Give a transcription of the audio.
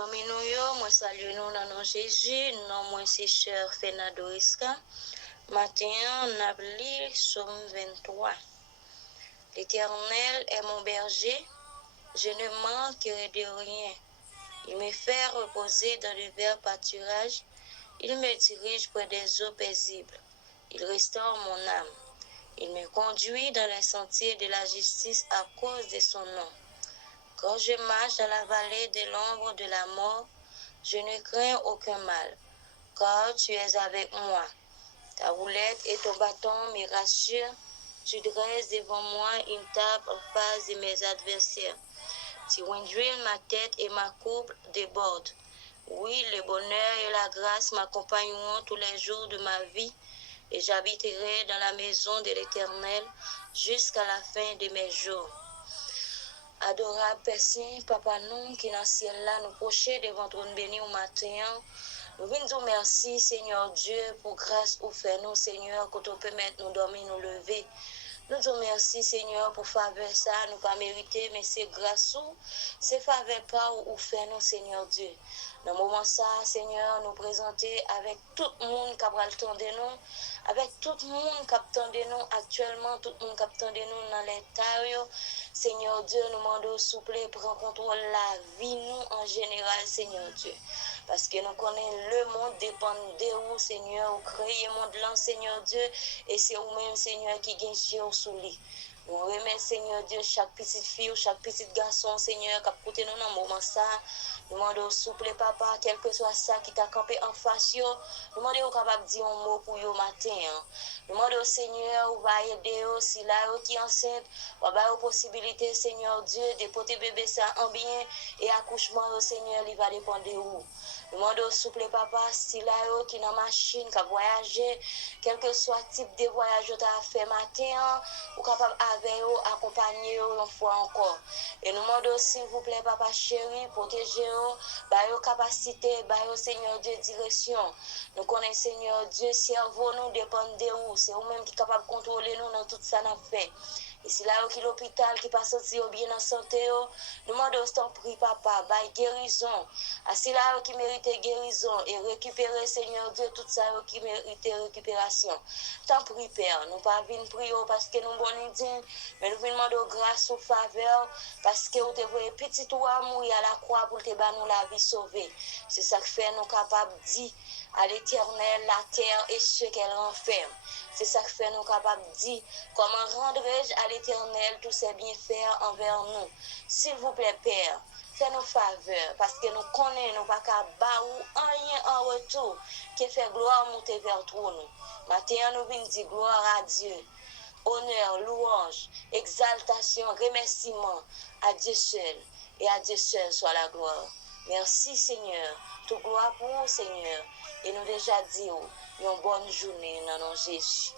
amis nous yo, moi salue nous dans nom Jésus, non moi c'est cher Fernando Isca. Matin, on a lu Somme 23. L'Éternel est mon berger, je ne manquerai de rien. Il me fait reposer dans le vert pâturage, il me dirige près des eaux paisibles. Il restaure mon âme. Il me conduit dans les sentiers de la justice à cause de son nom. Quand je marche dans la vallée de l'ombre de la mort, je ne crains aucun mal, car tu es avec moi. Ta roulette et ton bâton me rassurent. Tu dresses devant moi une table en face de mes adversaires. Tu induis ma tête et ma coupe déborde. Oui, le bonheur et la grâce m'accompagneront tous les jours de ma vie, et j'habiterai dans la maison de l'Éternel jusqu'à la fin de mes jours. Adorable Père Saint, Papa nous qui dans le ciel là, nous procher devant ton béni au matin. Nous venons dire merci, Seigneur Dieu, pour grâce ou fait nous, Seigneur, que tu permets nous dormir, nous lever. Nous disons merci, Seigneur, pour faveur ça, nous pas mérité, mais c'est grâce ou, c'est faveur pas ou fait nous, Seigneur Dieu. Dans le moment ça, Seigneur, nous présenter avec tout le monde qui a le temps de nous, avec tout le monde qui attend de nous actuellement, tout le monde qui attend de nous dans l'état. Seigneur Dieu, nous demandons s'il vous plaît, prends contrôle la vie nous en général, Seigneur Dieu. Parce que nous connaissons le monde dépend de vous, Seigneur, vous créez le monde là, Seigneur Dieu, et c'est vous-même, Seigneur, qui gagne Dieu sous lui. Nous remercions, Seigneur Dieu, chaque petite fille ou chaque petit garçon, Seigneur, qui a écouté nous dans le moment ça. Nous demandons, s'il vous plaît, papa, quel que soit ça qui t'a campé en face, nous demandons capable de dire un mot pour vous matin. Nous demandons, Seigneur, vous va aider si là qui est enceinte, vous avez la possibilité, Seigneur Dieu, de porter bébé ça en bien et accouchement, Seigneur, il va dépendre de vous. Nous demandons, s'il vous plaît, papa, si là qui est dans la machine, qui a voyagé, quel que soit le type de voyage que tu as fait matin, vous capable avec vous, accompagner vous une fois encore. Et nous demandons, s'il vous plaît, papa chéri, protéger-vous, par vos capacités, par vos Seigneur Dieu, direction. Nous connaissons, Seigneur Dieu, cerveau nous dépend de vous. C'est vous-même qui est capable de contrôler nous dans tout ça nous fait. Et si là qui l'hôpital qui passe aussi bien en santé, nous demandons t'en prie papa, by guérison. À si là qui mérite guérison et récupérer Seigneur Dieu tout ça qui mérite récupération. T'en prie Père, nous pas venir prier parce que nous bonnes idées, mais nous venons demander grâce ou faveur parce que vous te voyez petit toi mourir à la croix pour te nous la vie sauvée. C'est ça que fait nous capables de dire à l'Éternel la terre et ce qu'elle renferme. C'est ça que fait nous capables de dire comment rendrai-je à l'Éternel tous ses bienfaits envers nous. S'il vous plaît, Père, fais-nous faveur, parce que nous connaissons, nous pas qu'à baou rien en retour, qui fait gloire monter vers nous. Maintenant, nous venons dire gloire à Dieu, honneur, louange, exaltation, remerciement à Dieu seul, et à Dieu seul soit la gloire. Merci Seigneur, toute gloire pour vous Seigneur, et nous déjà disons une bonne journée dans nos Jésus.